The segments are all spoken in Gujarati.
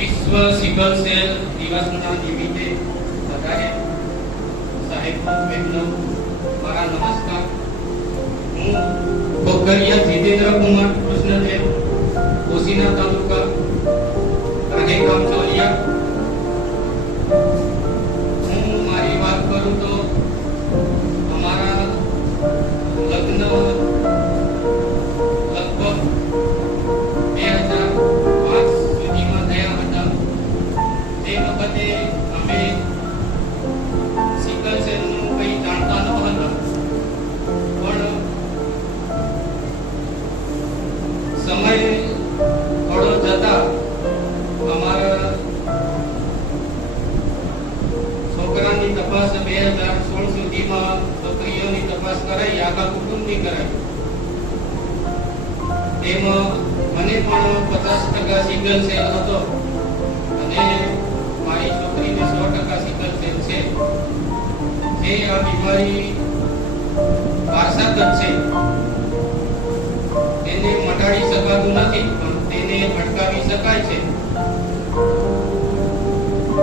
વિશ્વ સિકલ સેલ દિવસના નિમિત્તે બધાએ સાહેબો બહેનો મારા નમસ્કાર. હું કોકરિયા જીતેન્દ્ર કુમાર કૃષ્ણદેવ, કોસીના તાલુકા રાહેગામ ચોલિયા. હું મારી વાત કરું તો અમારા લગ્ન લગભગ 2005 સુધીમાં થયા હતા. તે વખતે અમે સિકલ સેલનું કંઈ જાણતા ન હતા, પણ સમય થોડો જતા અમારા છોકરાની તપાસ 2016 સુધીમાં છોકરીઓની તપાસ કરાઈ, આખા કુટુંબની કરાઈ. તેમાં મને પણ 50% સિકલ સેલ હતો અને મારી છોકરીને 100% સિકલ સેલ છે. જે આ બીમારી વારસાગત છે, તેને મટાડી શકાતું નથી, પણ તેને અટકાવી શકાય છે.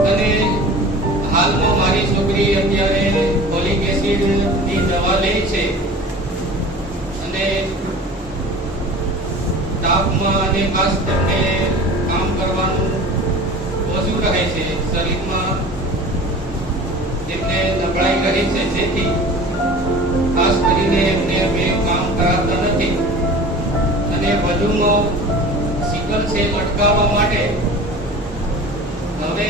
અને હાલમાં મારી છોકરી અત્યારે ફોલિક એસિડ ની દવા લે છે અને તાપમાં અને ખાસ તેમને કામ કરવાનું ઓછું રહે છે. શરીરમાં તેમને નબળાઈ રહે છે, જેથી ખાસ કરીને એમને અમે કામ કરાવતા નથી. અને વધુમાં સિકલ સેલ અટકાવવા માટે હવે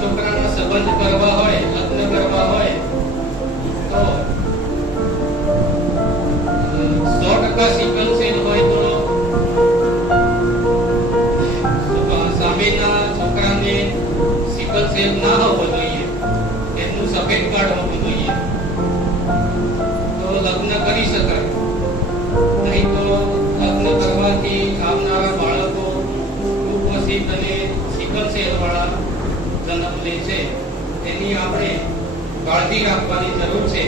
છોકરાનો સંબંધ કરવા હોય, લગ્ન કરવા હોય તો 100% સિકલ સેલ હોય તો સામેના છોકરાને સિકલ સેલ ના હોવો જોઈએ, એમનું સફેદ કાર્ડ હોવું જોઈએ, તો લગ્ન કરી શકાય. નહીં તો લગ્ન કરવાથી આવનારા બાળકો કુપોષિત અને સિકલ સેલ વાળા જન્મ લે છે. તેની આપણે કાળજી રાખવાની જરૂર છે.